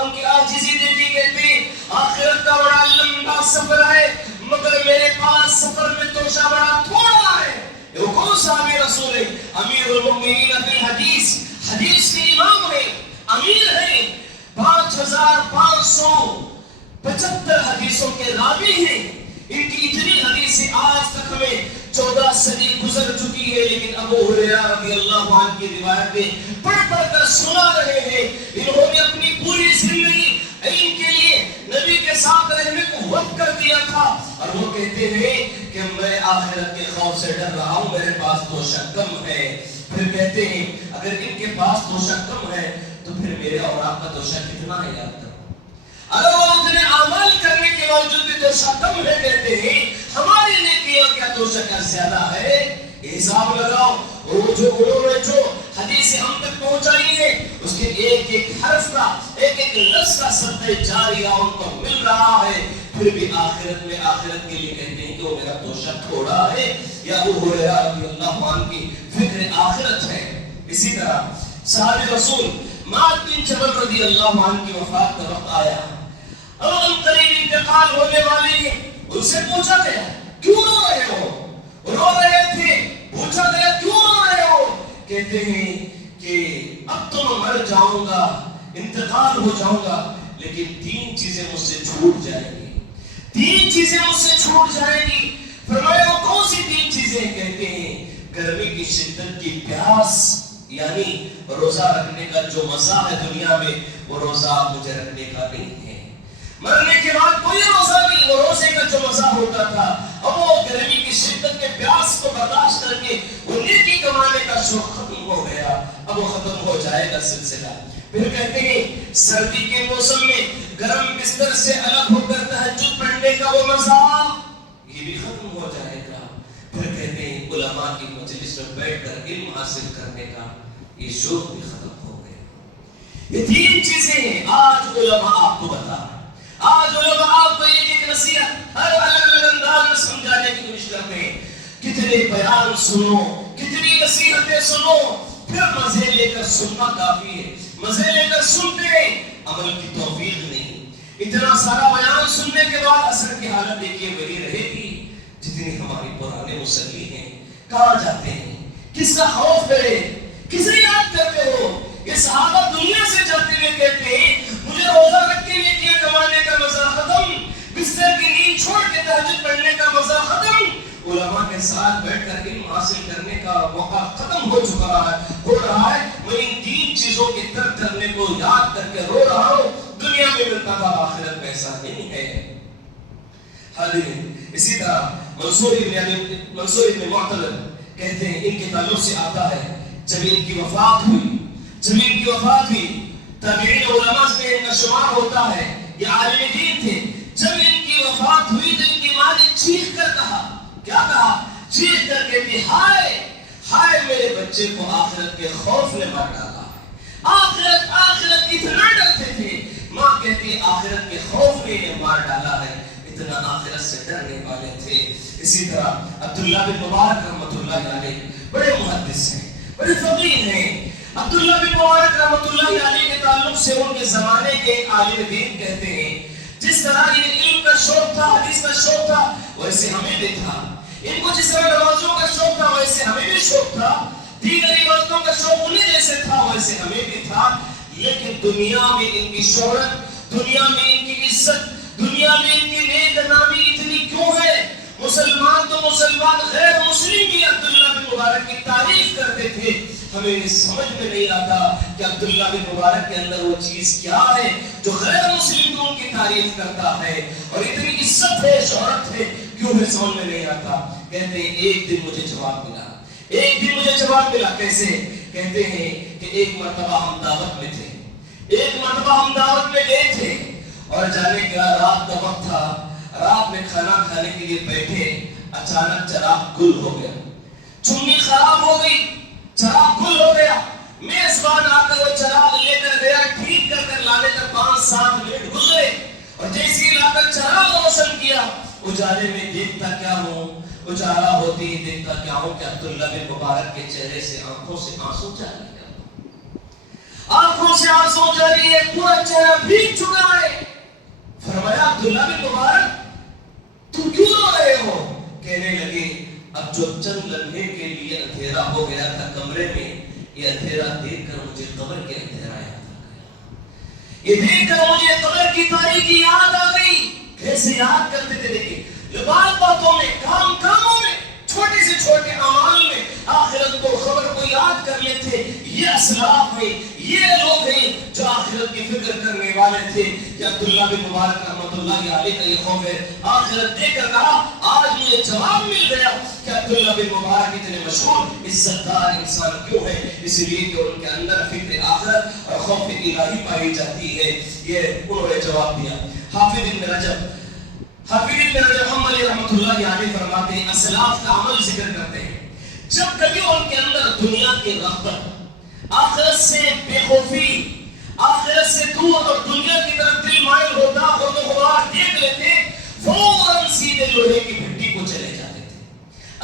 ان کی عاجزی دیکھی کہتی آخرت کا بڑا لمبا سفر ہے مگر میرے پاس سفر میں توشہ بڑا تھوڑا ہے. وہ کون سا امیر رسول ہے؟ امیر المؤمنین فی الحدیث، حدیث کے امام ہے، امیر ہے، 5575 حدیثوں کے راوی ہیں. ان کی اتنی حدیثیں آج تک ہمیں 14 صدی گزر چکی ہے، لیکن ابو ہریرہ رضی اللہ عنہ کی روایتیں پڑھ کر سنا رہے ہیں. انہوں نے اپنی پوری زندگی علم کے لیے نبی کے ساتھ رہنے کو وقف کر دیا تھا، اور وہ کہتے ہیں کہ میں آخرت کے خوف سے ڈر رہا ہوں، میرے پاس توشہ کم ہے. پھر کہتے ہیں اگر ان کے پاس توشہ کم ہے تو پھر میرے اور آپ کا توشہ کتنا ہے یاد کرو. اگر وہ اتنے اعمال کرنے کے باوجود بھی توشہ کم ہے کہتے ہیں، ہماری نیکیوں کا توشہ کیا زیادہ ہے؟ حساب لگاؤ. انہوں نے جو حدیث ہم تک پہنچائی ہے اس کے ایک ایک حرف کا، ایک ایک لفظ کا صدقہ جاریہ ان کو مل رہا ہے، پھر بھی آخرت کے لیے کہتے ہیں کہ وہ میرا توشہ تھوڑا ہے. یا ابو ہریرہ رضی اللہ عنہ کی فکر آخرت ہے. اسی طرح صحابی رسول معاذ بن جبل رضی اللہ عنہ کی وفات کا وقت آیا، اب ان قریب انتقال ہونے والے ہیں. ان سے پوچھا گیا کیوں رو رہے ہو؟ رو رہے تھے. پوچھا گیا کیوں رو رہے ہو؟ کہتے ہیں کہ اب تو میں مر جاؤں گا، انتقال ہو جاؤں گا، لیکن 3 چیزیں مجھ سے چھوٹ جائیں گی، 3 چیزیں مجھ سے چھوٹ جائیں گی. فرمایا وہ کون سی 3 چیزیں؟ کہتے ہیں گرمی کی شدت کی پیاس، یعنی روزہ رکھنے کا جو مزہ ہے دنیا میں وہ روزہ مجھے رکھنے کا نہیں ہے. مرنے کے بعد کوئی روزہ نہیں، وہ روزے کا جو مزہ ہوتا تھا اب وہ گرمی کی شدت کے پیاس کو برداشت کر کے وہ نیکی کمانے کا شوق ختم ہو گیا، اب وہ ختم ہو جائے گا سلسلہ. پھر کہتے ہیں سردی کے موسم میں گرم بستر سے الگ ہو کر تہجد پڑھنے کا وہ مزہ یہ بھی ختم ہو جائے گا. پھر کہتے ہیں علماء کی مجلس میں بیٹھ کر علم حاصل کرنے کا یہ شوق بھی ختم ہو گیا. یہ تین چیزیں ہیں آج علماء آپ کو بتا رہے ہیں. آج علماء آپ کو ایک نصیحت ہر الگ الگ انداز میں سمجھانے کی کوشش کرتے ہیں. کتنے بیان سنو, کتنی نصیحتیں سنو, پھر مزے لے کر سننا کافی ہے. مزے لے کر سنتے عمل کی توفیق نہیں. اتنا سارا بیان سننے کے بعد اثر کی حالت دیکھیے وہی رہے گی جتنی ہماری پرانے مصلی ہیں. کہاں جاتے ہیں, کس کا خوف کرے, کسے یاد کرتے ہو؟ یہ صحابہ دنیا سے جاتے ہوئے کہتے ہیں مجھے روزہ رکھ کے نیکیاں کمانے کا مزہ ختم, بستر کی نیند چھوڑ کے تہجد پڑھنے کا مزہ ختم, علماء کے ساتھ بیٹھ کر علم حاصل کرنے کا موقع ختم ہو چکا ہو رہا ہے. میں ان تین چیزوں کے ترک کرنے کو یاد کر کے رو رہا ہوں. دنیا میں ملتا تھا, آخرت میں ایسا نہیں ہے. حاضرین, اسی طرح منصور ابن معتمر کہتے ہیں ان کے تعلق سے آتا ہے جب ان کی وفات ہوئی, تابعین علماء میں ان کا شمار ہوتا ہے, یہ عالم دین تھے. جب ان کی وفات ہوئی تو ان کی ماں نے چیخ کر کہا, کیا کہا؟ چیخ کر کہتی ہائے ہائے میرے بچے کو آخرت کے خوف نے مار ڈالا ہے. آخرت اتنا ڈرتے تھے. ماں کہتی آخرت کے خوف نے انہیں مار ڈالا ہے, اتنا آخرت سے ڈرنے والے تھے. اسی طرح عبداللہ بن مبارک رحمۃ اللہ علیہ بڑے محدث ہیں, بڑے فقیہ ہیں. عبداللہ بن مبارک رحمۃ اللہ علیہ کے تعلق سے ان کے زمانے کے ایک عالم دین کہتے ہیں جس طرح انہیں علم کا شوق تھا, حدیث کا شوق تھا, ویسے ہمیں بھی تھا. ان کو جس طرح نمازوں کا شوق تھا ویسے ہمیں بھی شوق تھا. دیگر عبادتوں کا شوق انہیں جیسے تھا ویسے ہمیں بھی تھا. لیکن دنیا میں ان کی شہرت, دنیا میں ان کی عزت, دنیا میں ان کی نیک نامی اتنی کیوں ہے؟ مسلمان تو مسلمان, غیر مسلم بھی عبداللہ بن مبارک کی تعریف کرتے تھے. ہمیں سمجھ میں نہیں آتا کہ عبداللہ بن مبارک کے اندر وہ چیز کیا ہے جو غیر مسلم کو ان کی تعریف کرتا ہے, اور اتنی عزت ہے, شہرت ہے, کیوں ہے سمجھ میں نہیں آتا. کہتے ہیں ایک دن مجھے جواب ملا. کیسے؟ کہتے ہیں کہ ایک مرتبہ ہم دعوت میں گئے تھے اور جانے کا رات کا وقت تھا. رات میں کھانا کھانے کے لیے بیٹھے, اچانک چراغ گل ہو گیا, چمنی خراب ہو گئی, چراغ گل ہو گیا. میزبان آ کر وہ چراغ لے کر گیا, ٹھیک کر لانے کا 5-7 منٹ گزرے, اور جیسے ہی لا کر چراغ روشن کیا, اجالے میں دیکھتا کیا ہوں, اجالا ہوتے ہی دیکھتا کیا ہوں کہ عبداللہ بن مبارک کے چہرے سے آنکھوں سے آنسو جاری ہے, پورا چہرہ بھیگ چکا ہے. فرمایا عبداللہ بن مبارک تم کیوں رو رہے ہو؟ کہنے لگے اب جو چند لمحے کے لیے اندھیرا ہو گیا تھا کمرے میں, یہ اندھیرا دیکھ کر مجھے قبر کے اندھیرا یاد آ گیا. یہ دیکھ کر مجھے قبر کی تاریکی یاد آ گئی. کیسے یاد کرتے تھے؟ دیکھیں باتوں میں, کاموں میں, چھوٹے سے چھوٹے اعمال میں آخرت کو, خبر کو یاد کر لیتے. یہ اسلاف ہیں, یہ لوگ ہیں جو آخرت کی فکر کرنے والے تھے. کہ عبداللہ بن مبارک رحمۃ اللہ علیہ کا یہ خوف ہے. آخرت دیکھ کر کہا آج مجھے جواب مل گیا کہ عبداللہ بن مبارک اتنے مشہور عزت دار انسان کیوں ہے, اس لیے کہ ان کے اندر فکر آخرت اور خوف الہی پائی جاتی ہے. یہ انہوں نے جواب دیا. حافظ ابن رجب حنبلی رحمۃ اللہ علیہ فرماتے ہیں, اسلاف کا عمل ذکر کرتے ہیں جب کبھی ان کے اندر دنیا کی رغبت, آخرت سے بے خوفی, آخرت سے دور اور دنیا کی طرف دل مائل ہوتا اور تو غبار دیکھ لیتے, فوراً سیدھے لوہے کی بھٹی کو چلے جاتے تھے.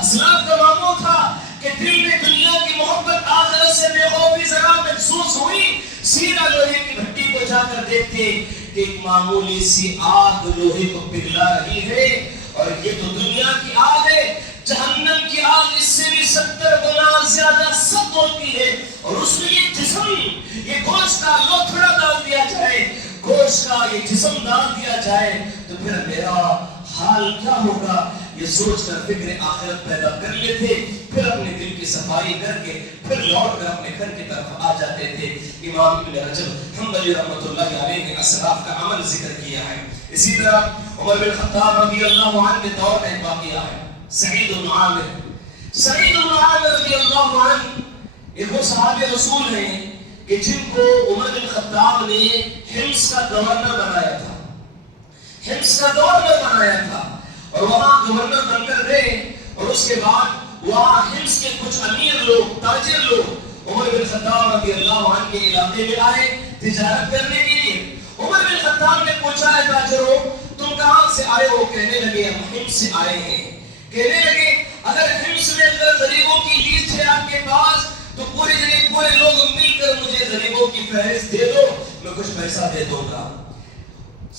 اسلاف کا معمول تھا کہ دل میں دنیا کی محبت, آخرت سے بے خوفی ذرا محسوس ہوئی, سیدھا لوہے کی بھٹی کو جا کر دیکھتے کہ ایک معمولی سی آگ لوہے کو پگھلا رہی ہے, اور یہ تو دنیا کی آگ ہے. جہنم کی آگ اس سے بھی 70 گنا زیادہ سخت ہوتی ہے, اور اس میں یہ جسم, یہ گوشت کا لوتھڑا ڈال دیا جائے, گوشت کا یہ جسم ڈال دیا جائے تو پھر میرا حال کیا ہوگا. یہ سوچ کر فکر آخرت پیدا کر لیتے, پھر اپنے دل کی صفائی کر کے پھر لوٹ کر اپنے گھر کی طرف آ جاتے تھے. امام ابن رجب حنبلی رحمۃ اللہ علیہ نے اسلاف کا عمل ذکر کیا ہے. اسی طرح عمر بن خطاب رضی اللہ عنہ کے دور میں ایک واقعہ ہے. سعید بن عامر رضی اللہ عنہ ایک وہ صحابی رسول ہیں کہ جن کو عمر بن خطاب نے حمص کا گورنر بنایا تھا, اور وہاں گورنر بن کر گئے, اور اس کے بعد وہاں حمص کے کچھ امیر لوگ، تاجر لوگ عمر بن خطاب رضی اللہ عنہ کے علاقے میں آئے تجارت کرنے کے لیے۔ عمر بن خطاب نے پوچھا ہے تاجروں تم کہاں سے آئے ہو؟ کہنے لگے ہم حمص سے آئے ہیں۔ کہنے لگے اگر حمص میں اگر غریبوں کی لیسٹ ہے آپ کے پاس تو پورے لوگ مل کر مجھے غریبوں کی فہرست دے دو، میں کچھ پیسہ دے دوں گا۔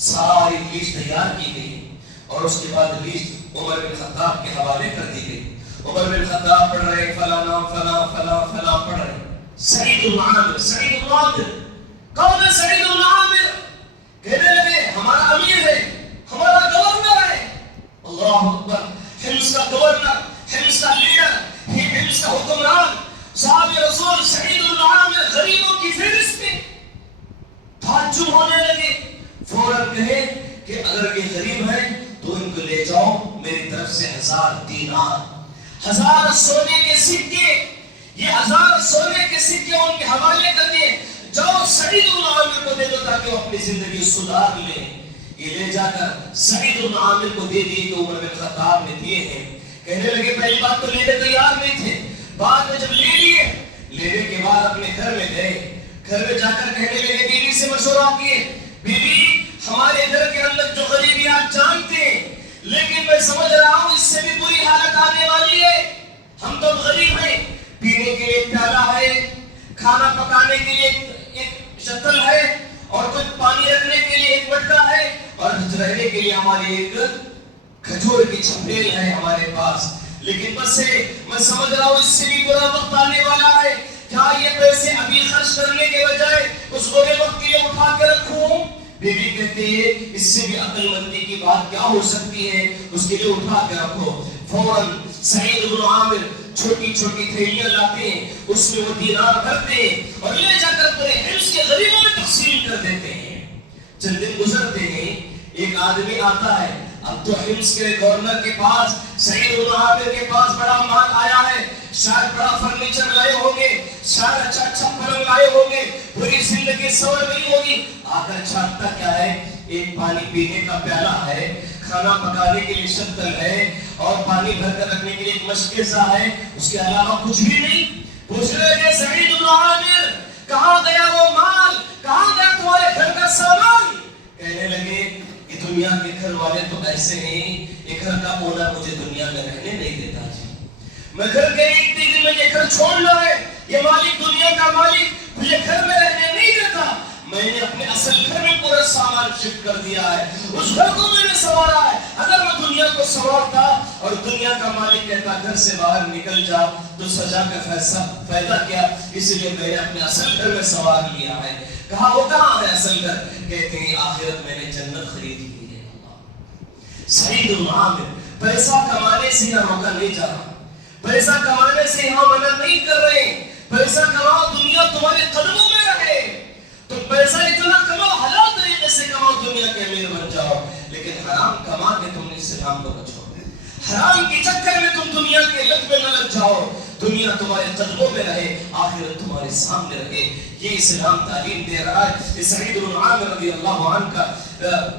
ساری لیسٹ تیار کی گئی اور اس کے بعد لیسٹ عمر بن خطاب کے حوالے کر دی گئی۔ عمر بن خطاب پڑھ رہے فلاں نام فلاں فلاں فلاں پڑھ رہے۔ سعید بن عامر، سعید بن عامر کون ہے؟ سعید بن عامر کہنے لگے ہمارا امیر ہے، ہمارا گورنر ہے۔ اللہ اکبر! حمص کا گورنر، حمص کا لیڈر، حمص کا حکمران صحابی رسول سعید بن عامر غریبوں کی فہرست میں تعجب ہونے لگے۔ فوراً کہے کہ اگر یہ غریب ہیں تو ان کو لے جاؤ، میری طرف سے 1000 دینار، 1000 سونے کے سکے، یہ 1000 سونے کے سکے ان کے حوالے کر کے جاؤ سعید بن عامر کو دے دو تاکہ وہ اپنی زندگی سدھار لیں۔ یہ لے جا کر سعید بن عامر کو دے دیے کہ عمر بن خطاب نے دیے ہیں۔ کہنے لگے پہلی بات تو لینے تیار نہیں تھے، بعد میں جب لے لیے، لینے کے بعد اپنے گھر میں گئے، گھر میں جا کر کہنے لگے بیوی سے مشورہ کیے، بیوی ہمارے گھر کے اندر جو غریبی آپ جانتے ہیں لیکن میں سمجھ رہا ہوں اس سے بھی بری حالت آنے والی ہے۔ ہم تو غریب ہیں، پینے کے لیے پیالہ ہے، کھانا پکانے کے لیے ایک شتل ہے اور کچھ پانی رکھنے کے لیے ایک مٹکا ہے اور رہنے کے لیے ہماری ایک کھجور کی چھپیل ہے ہمارے پاس، لیکن بس میں سمجھ رہا ہوں اس سے بھی برا وقت آنے والا ہے۔ کیا یہ پیسے ابھی خرچ کرنے کے بجائے اس برے وقت کے لیے اٹھا کے رکھوں؟ بیوی کہتے ہیں اس سے بھی عقل مندی کی بات کیا ہو سکتی ہے، اس کے لیے اٹھا کے رکھو۔ فوراً سعید بن عامر چھوٹی چھوٹی تھیلیاں لاتے ہیں، اس میں وہ دینار بھرتے ہیں اور لے جا کر پورے حمص کے غریبوں میں تقسیم کر دیتے ہیں۔ چند دن گزرتے ہیں، ایک آدمی آتا ہے، اب تو حمص کے گورنر کے پاس سعید بن عامر کے پاس بڑا مال آیا ہے، شاید بڑا فرنیچر لائے ہوں گے، شاید اچھا پلنگ لائے ہوں گے، پوری زندگی سور گئی ہوگی۔ آ کر چھانٹتا کیا ہے؟ ایک پانی پینے کا پیالہ ہے، کھانا پکانے کے لیے شتل ہے اور پانی بھر کر رکھنے کے لیے ایک مشکیزہ ہے، اس کے علاوہ کچھ بھی نہیں۔ پوچھ رہے کہ سعید بن عامر کہاں گیا وہ مال، کہاں گیا تمہارے گھر کا سامان؟ کہنے لگے کہ دنیا کے گھر والے تو ایسے ہیں، یہ گھر کا اولا مجھے دنیا میں رہنے نہیں دیتا جی، میں گھر کے ایک دن میں یہ گھر چھوڑنا ہے، یہ مالک دنیا کا مالک مجھے گھر میں رہنے نہیں دیتا، میں نے اپنے اصل گھر میں پورا سامان شفٹ کر دیا ہے، اس گھر کو میں نے سنوارا ہے۔ اگر میں دنیا کو سنوارتا اور دنیا کا مالک کہتا گھر سے باہر نکل جا تو سزا کا فائدہ کیا، اس لیے میں نے اپنے اصل گھر میں سنوار لیا ہے۔ کہا وہ کہاں ہے اصل گھر؟ کہتے ہیں آخرت میں نے جنت خرید لی ہے۔ سعید بن عامر پیسہ کمانے سے یہاں روکا نہیں جا رہا، پیسہ کمانے سے یہاں منع نہیں کر رہے، پیسہ کماؤ دنیا تمہارے قدموں میں رہے، تم پیسہ اتنا کماؤ حلال طریقے سے کماؤ دنیا کے امیر بن جاؤ، لیکن حرام کما کے تم اسلام کو بچاؤ، حرام کے چکر میں تم دنیا کے لت میں نہ لگ جاؤ، دنیا تمہارے قدموں میں رہے، آخرت تمہارے سامنے رہے۔ یہ اسلام تعلیم دے رہا ہے۔ یہ سعید بن عامر رضی اللہ عنہ کا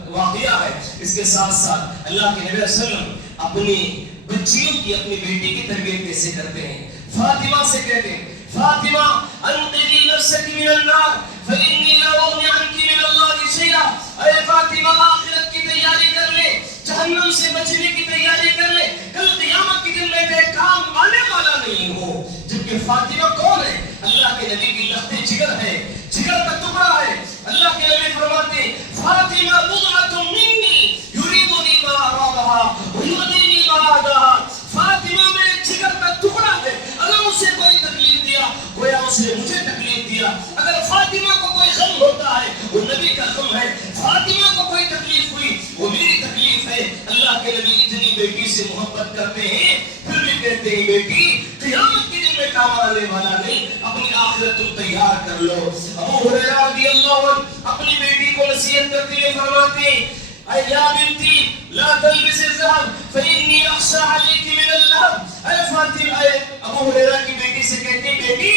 واقعہ ہے۔ اس کے ساتھ ساتھ اللہ کے نبی صلی اللہ علیہ وسلم اپنی بچیوں کی، اپنی بیٹی کی تربیت کیسے کرتے ہیں؟ فاطمہ سے کہتے ہیں فاطمہ انقذی نفسک من النار فإنی لا اغنی عنک من اللہ شیئا، اے فاطمہ آخرت کی تیاری کر لے، جہنم سے بچنے کی تیاری کر لے، کل قیامت کے دن میں بے کام آنے والا نہیں ہو۔ جبکہ فاطمہ کون ہے؟ اللہ کے نبی کی لخت جگر ہے، جگر کا ٹکڑا ہے۔ اللہ کے نبی فرماتے ہیں فاطمہ بضعۃ منی یریدنی ما ارادها ویؤذینی ما ارادها، فاطمہ میرے جگر کا ٹکڑا ہے، اگر اسے کوئی تکلیف دیا گویا اس نے مجھے تکلیف دیا، اگر فاطمہ کو کوئی غم ہوتا ہے وہ نبی کا غم ہے، فاطمہ کو کوئی تکلیف ہوئی وہ میری تکلیف ہے۔ اللہ کے نبی اتنی بیٹی سے محبت کرتے ہیں پھر بھی کہتے ہیں بیٹی قیامت کے دن میں کام آنے والا نہیں، اپنی آخرت تم تیار کر لو۔ ابو ہریرہ رضی اللہ عنہ اپنی بیٹی کو نصیحت کرتے ہوئے فرماتے ہیں اے یا بنتی لا تلبس الذهب فإني أخشى عليك من اللهب، اے فاطمہ، اے ابو ہریرہ کی بیٹی سے کہتے ہیں بیٹی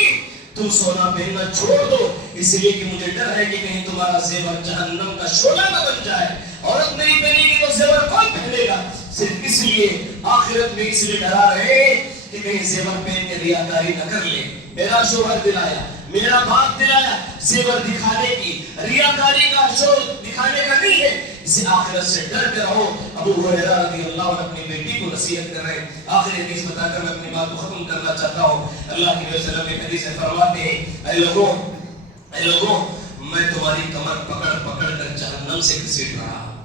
تم سونا پہننا چھوڑ دو، اس لیے کہ مجھے ڈر ہے کہ کہیں تمہارا زیور جہنم کا شعلہ نہ بن جائے، عورت نہیں پہنے گی تو زیور کون پہنے گا؟ صرف اس لیے آخرت میں اس لیے ڈرا رہے کہ کہیں زیور پہن کے ریاکاری نہ کر لے. میرا شوہر دلایا, میرا باپ دلایا, زیور دکھانے کی, ریاکاری کا, شو دکھانے کا نہیں ہے. اسے آخرت سے ڈر کے رہو. ابو ہریرہ رضی اللہ عنہ اپنی بیٹی کو نصیحت کر رہے ہیں. آخری حدیث بتا کر میں اپنی بات کو ختم کرنا چاہتا ہوں. اللہ کے نبی صلی اللہ علیہ وسلم حدیث میں فرماتے ہیں, اے لوگوں, میں تمہاری کمر پکڑ پکڑ کر جہنم سے گھسیٹ رہا ہوں.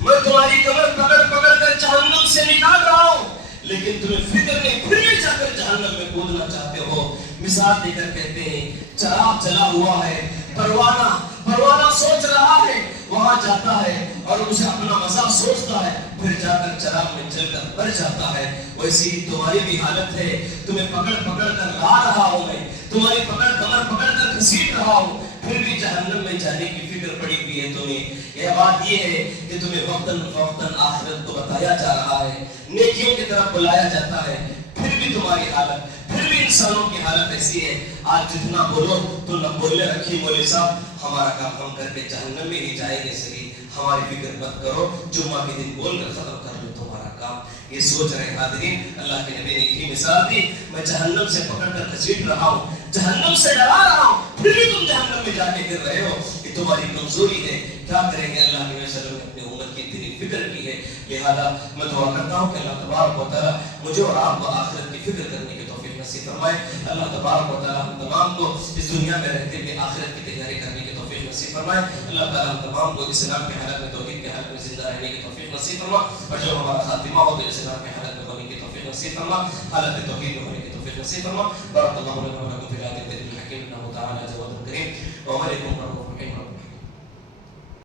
میں تمہاری کمر پکڑ پکڑ کر جہنم سے نکال رہا ہوں, لیکن تمہیں فکر نہیں, پھر بھی جا کر جہنم میں کودنا چاہتے ہو. مثال دے کر کہتے ہیں, چراغ جلا ہوا ہے, پروانہ سوچ رہا ہے, وہاں جاتا ہے اور اسے اپنا مزہ سوچتا ہے, پھر جا کر چراغ میں جل کر بڑھ جاتا ہے. ویسی تمہاری بھی حالت ہے. تمہیں پکڑ پکڑ کر لا رہا ہوں میں, تمہاری کمر پکڑ کر گھسیٹ رہا ہوں, پھر بھی جہنم میں جانے کی فکر پڑی ہوئی ہے تمہیں. یہ بات یہ ہے کہ تمہیں وقتاً فوقتاً آخرت کو بتایا جا رہا ہے, نیکیوں کی طرف بلایا جاتا ہے, پھر بھی تمہاری حالت, پھر بھی انسانوں کی حالت ایسی ہے. آج جتنا بولو تو نہ بولنے رکھی مولوی صاحب, ہمارا کام ہم کر کے جہنم میں ہی جائیں گے, صحیح ہماری فکر مت کرو, جمعہ کے دن بول کر ختم کر لو تمہارا کام. یہ سوچ رہے حاضرین, اللہ کے نبی نے یہی مثال دی, میں جہنم سے پکڑ کر گھسیٹ رہا ہوں, جہنم سے ڈرا رہا ہوں, پھر بھی تم جہنم میں جا کے گر رہے ہو. یہ تمہاری کمزوری ہے. کیا کریں گے؟ اللہ کے نبی صلی اللہ علیہ وسلم نے اپنی امت کی اتنی فکر کی ہے. لہذا میں دعا کرتا ہوں کہ اللہ تبارک و تعالیٰ مجھے اور آپ کو آخرت کی فکر کرنے کی توفیق نصیب فرمائے. اللہ تبارک و تعالیٰ ہم تمام کو اس دنیا میں رہتے ہوئے آخرت کی تیاری کرنے کی توفیق نصیب فرمائے. اللہ تعالیٰ ہم تمام کو اسلام کے حالت میں, توحید کے حالت میں زندہ رہنے کی توفیق نصیب فرما, اور جب ہمارا خاتمہ ہو تو اسلام کے حالت میں ہونے کی توفیق نصیب فرما, حالت توحید میں ہونے کی توفیق نصیب فرما. بارک اللہ لنا و لکم فی الآیات الکریمہ.